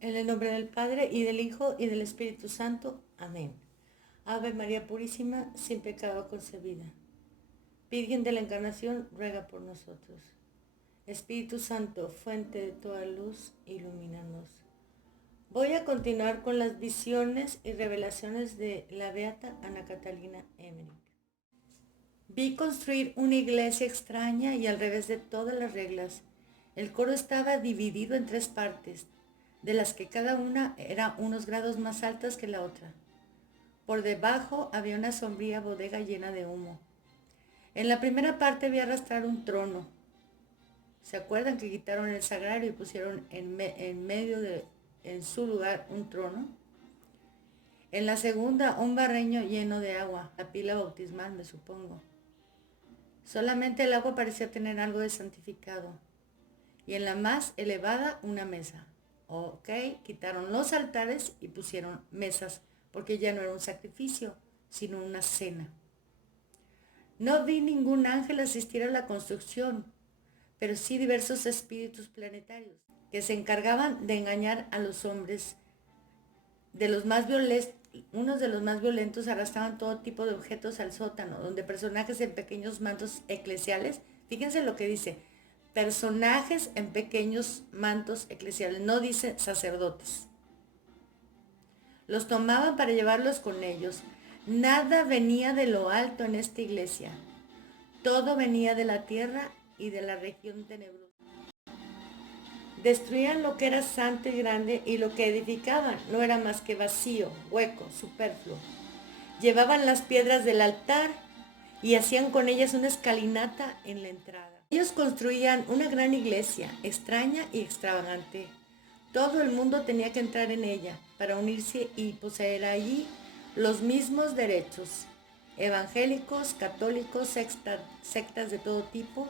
En el nombre del Padre, y del Hijo, y del Espíritu Santo. Amén. Ave María Purísima, sin pecado concebida. Virgen de la Encarnación, ruega por nosotros. Espíritu Santo, fuente de toda luz, ilumínanos. Voy a continuar con las visiones y revelaciones de la beata Ana Catalina Emmerich. Vi construir una iglesia extraña y al revés de todas las reglas. El coro estaba dividido en 3 partes, de las que cada una era unos grados más altas que la otra. Por debajo había una sombría bodega llena de humo. En la primera parte vi arrastrar un trono. ¿Se acuerdan que quitaron el sagrario y pusieron en su lugar un trono? En la segunda, un barreño lleno de agua, la pila bautismal, me supongo. Solamente el agua parecía tener algo de santificado. Y en la más elevada, una mesa. Ok, quitaron los altares y pusieron mesas, porque ya no era un sacrificio, sino una cena. No vi ningún ángel asistir a la construcción, pero sí diversos espíritus planetarios, que se encargaban de engañar a los hombres. Unos de los más violentos arrastraban todo tipo de objetos al sótano, donde personajes en pequeños mantos eclesiales, fíjense lo que dice, personajes en pequeños mantos eclesiales, no dice sacerdotes. Los tomaban para llevarlos con ellos. Nada venía de lo alto en esta iglesia. Todo venía de la tierra y de la región tenebrosa. Destruían lo que era santo y grande, y lo que edificaban no era más que vacío, hueco, superfluo. Llevaban las piedras del altar y hacían con ellas una escalinata en la entrada. Ellos construían una gran iglesia, extraña y extravagante. Todo el mundo tenía que entrar en ella para unirse y poseer allí los mismos derechos. Evangélicos, católicos, sectas de todo tipo,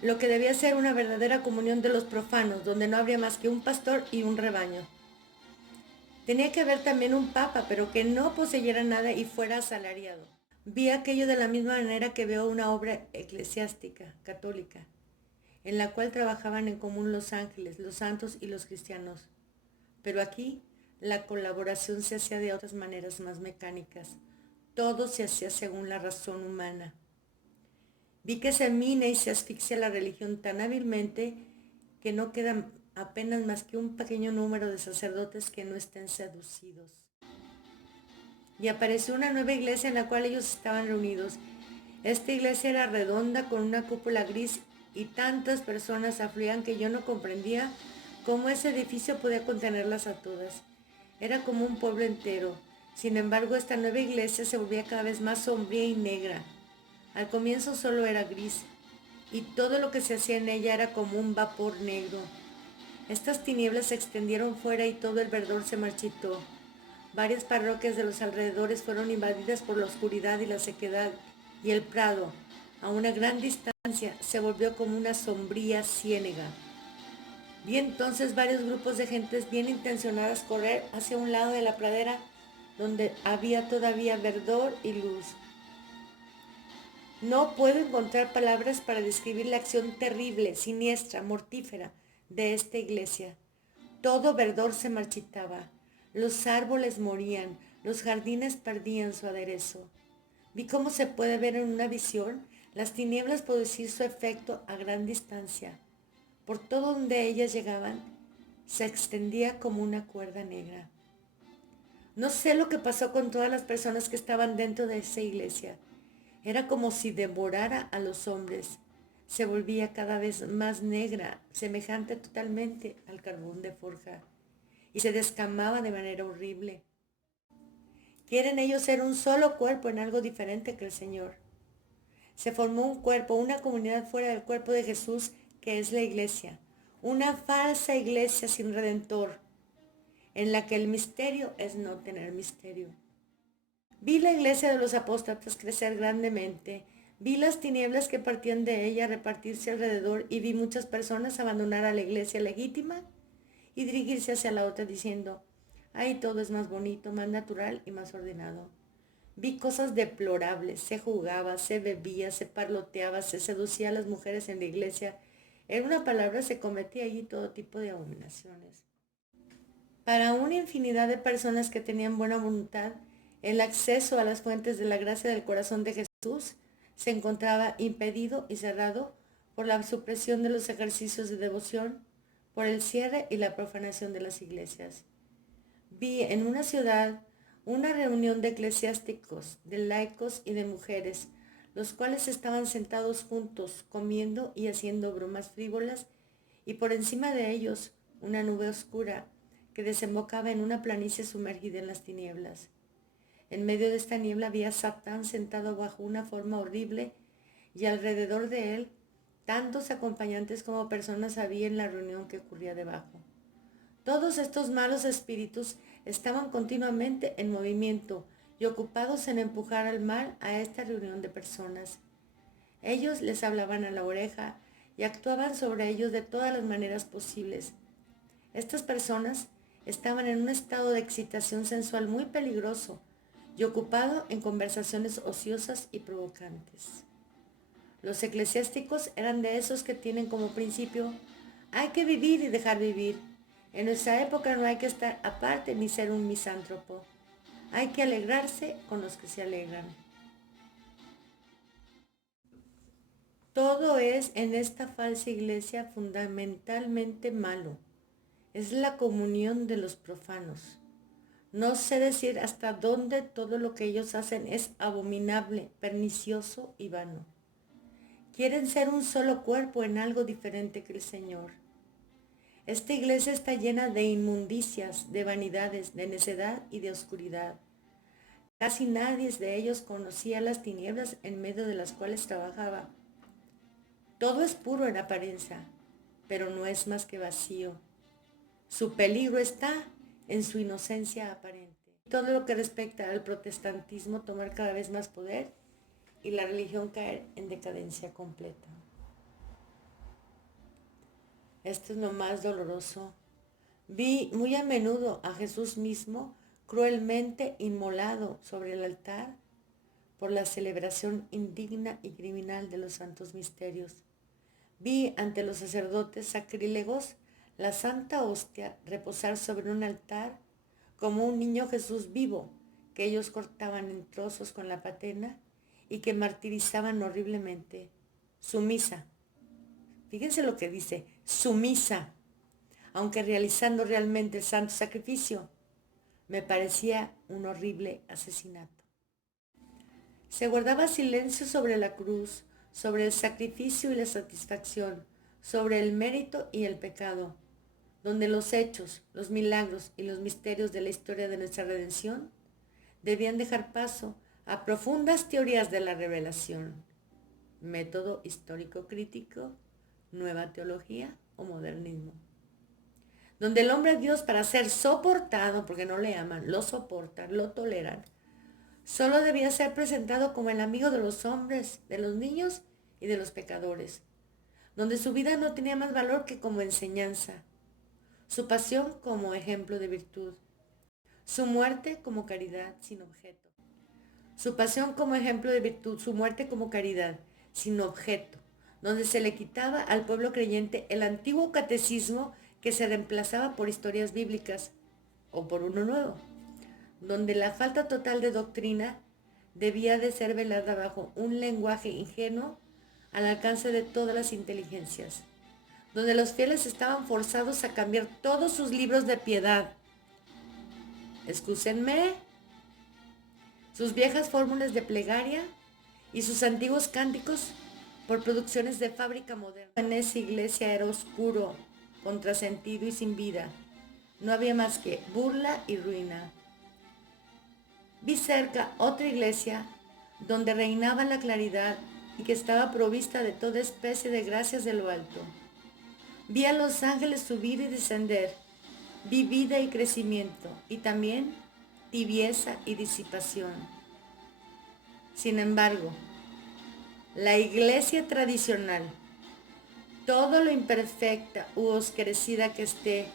lo que debía ser una verdadera comunión de los profanos, donde no habría más que un pastor y un rebaño. Tenía que haber también un papa, pero que no poseyera nada y fuera asalariado. Vi aquello de la misma manera que veo una obra eclesiástica, católica, en la cual trabajaban en común los ángeles, los santos y los cristianos. Pero aquí la colaboración se hacía de otras maneras más mecánicas. Todo se hacía según la razón humana. Vi que se mina y se asfixia la religión tan hábilmente que no quedan apenas más que un pequeño número de sacerdotes que no estén seducidos. Y apareció una nueva iglesia en la cual ellos estaban reunidos. Esta iglesia era redonda con una cúpula gris y tantas personas afluían que yo no comprendía cómo ese edificio podía contenerlas a todas. Era como un pueblo entero. Sin embargo, esta nueva iglesia se volvía cada vez más sombría y negra. Al comienzo solo era gris, y todo lo que se hacía en ella era como un vapor negro. Estas tinieblas se extendieron fuera y todo el verdor se marchitó. Varias parroquias de los alrededores fueron invadidas por la oscuridad y la sequedad, y el prado, a una gran distancia, se volvió como una sombría ciénega. Vi entonces varios grupos de gentes bien intencionadas correr hacia un lado de la pradera donde había todavía verdor y luz. No puedo encontrar palabras para describir la acción terrible, siniestra, mortífera de esta iglesia. Todo verdor se marchitaba, los árboles morían, los jardines perdían su aderezo. Vi cómo se puede ver en una visión las tinieblas producir su efecto a gran distancia. Por todo donde ellas llegaban, se extendía como una cuerda negra. No sé lo que pasó con todas las personas que estaban dentro de esa iglesia. Era como si devorara a los hombres. Se volvía cada vez más negra, semejante totalmente al carbón de forja, y se descamaba de manera horrible. Quieren ellos ser un solo cuerpo en algo diferente que el Señor. Se formó un cuerpo, una comunidad fuera del cuerpo de Jesús, que es la iglesia. Una falsa iglesia sin redentor, en la que el misterio es no tener misterio. Vi la iglesia de los apóstatas crecer grandemente. Vi las tinieblas que partían de ella repartirse alrededor y vi muchas personas abandonar a la iglesia legítima y dirigirse hacia la otra diciendo, ahí todo es más bonito, más natural y más ordenado. Vi cosas deplorables, se jugaba, se bebía, se parloteaba, se seducía a las mujeres en la iglesia. En una palabra, se cometía allí todo tipo de abominaciones. Para una infinidad de personas que tenían buena voluntad, el acceso a las fuentes de la gracia del corazón de Jesús se encontraba impedido y cerrado por la supresión de los ejercicios de devoción, por el cierre y la profanación de las iglesias. Vi en una ciudad una reunión de eclesiásticos, de laicos y de mujeres, los cuales estaban sentados juntos, comiendo y haciendo bromas frívolas, y por encima de ellos una nube oscura que desembocaba en una planicie sumergida en las tinieblas. En medio de esta niebla había Satán sentado bajo una forma horrible, y alrededor de él tantos acompañantes como personas había en la reunión que ocurría debajo. Todos estos malos espíritus estaban continuamente en movimiento y ocupados en empujar al mal a esta reunión de personas. Ellos les hablaban a la oreja y actuaban sobre ellos de todas las maneras posibles. Estas personas estaban en un estado de excitación sensual muy peligroso y ocupado en conversaciones ociosas y provocantes. Los eclesiásticos eran de esos que tienen como principio: hay que vivir y dejar vivir. En nuestra época no hay que estar aparte ni ser un misántropo. Hay que alegrarse con los que se alegran. Todo es en esta falsa iglesia fundamentalmente malo. Es la comunión de los profanos. No sé decir hasta dónde todo lo que ellos hacen es abominable, pernicioso y vano. Quieren ser un solo cuerpo en algo diferente que el Señor. Esta iglesia está llena de inmundicias, de vanidades, de necedad y de oscuridad. Casi nadie de ellos conocía las tinieblas en medio de las cuales trabajaba. Todo es puro en apariencia, pero no es más que vacío. Su peligro está en su inocencia aparente. Todo lo que respecta al protestantismo tomar cada vez más poder y la religión caer en decadencia completa. Esto es lo más doloroso. Vi muy a menudo a Jesús mismo cruelmente inmolado sobre el altar por la celebración indigna y criminal de los santos misterios. Vi ante los sacerdotes sacrílegos la santa hostia reposar sobre un altar como un niño Jesús vivo que ellos cortaban en trozos con la patena y que martirizaban horriblemente. Sumisa. Fíjense lo que dice, sumisa, aunque realizando realmente el santo sacrificio. Me parecía un horrible asesinato. Se guardaba silencio sobre la cruz, sobre el sacrificio y la satisfacción, sobre el mérito y el pecado, donde los hechos, los milagros y los misterios de la historia de nuestra redención debían dejar paso a profundas teorías de la revelación, método histórico crítico, nueva teología o modernismo, donde el hombre es Dios para ser soportado, porque no le aman, lo soportan, lo toleran, solo debía ser presentado como el amigo de los hombres, de los niños y de los pecadores, donde su vida no tenía más valor que como enseñanza, su pasión como ejemplo de virtud, su muerte como caridad sin objeto. Su pasión como ejemplo de virtud, su muerte como caridad sin objeto, donde se le quitaba al pueblo creyente el antiguo catecismo que se reemplazaba por historias bíblicas o por uno nuevo, donde la falta total de doctrina debía de ser velada bajo un lenguaje ingenuo al alcance de todas las inteligencias, donde los fieles estaban forzados a cambiar todos sus libros de piedad, excúsenme, sus viejas fórmulas de plegaria y sus antiguos cánticos por producciones de fábrica moderna. En esa iglesia era oscuro, contrasentido y sin vida. No había más que burla y ruina. Vi cerca otra iglesia donde reinaba la claridad y que estaba provista de toda especie de gracias de lo alto. Vi a los ángeles subir y descender. Vi vida y crecimiento y también tibieza y disipación. Sin embargo, la iglesia tradicional, todo lo imperfecta u oscurecida que esté,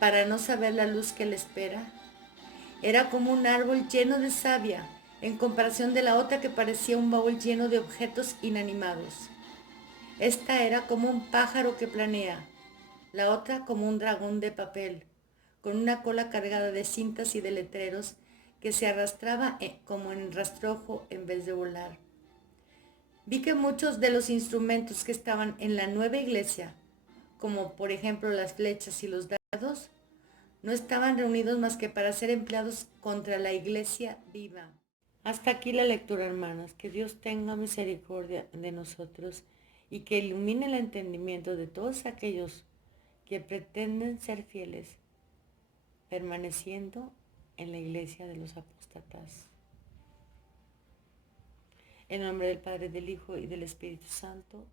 para no saber la luz que le espera, era como un árbol lleno de savia, en comparación de la otra que parecía un baúl lleno de objetos inanimados. Esta era como un pájaro que planea, la otra como un dragón de papel, con una cola cargada de cintas y de letreros que se arrastraba como en rastrojo en vez de volar. Vi que muchos de los instrumentos que estaban en la nueva iglesia, como por ejemplo las flechas y los dardos, no estaban reunidos más que para ser empleados contra la iglesia viva. Hasta aquí la lectura, hermanas. Que Dios tenga misericordia de nosotros y que ilumine el entendimiento de todos aquellos que pretenden ser fieles, permaneciendo en la iglesia de los apóstatas. En nombre del Padre, del Hijo y del Espíritu Santo.